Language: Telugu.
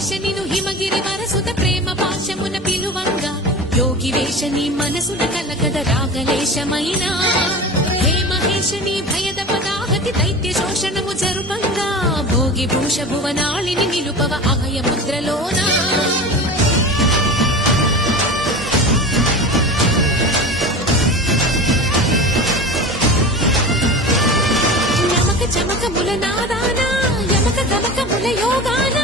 మహేష నిను హిమగిరి వరసుత ప్రేమ పాశమున పిలువంగా యోగి వేష నీ మనసున కలకద రాగలేశమైన హే మహేష నీ భయద పదాహతి దైత్య శోషణము జరుపంగా భోగి భూష భువనాళిని నిలుపవ అభయ ముద్రలోన చమకముల నాదాన యమక గమకముల యోగాన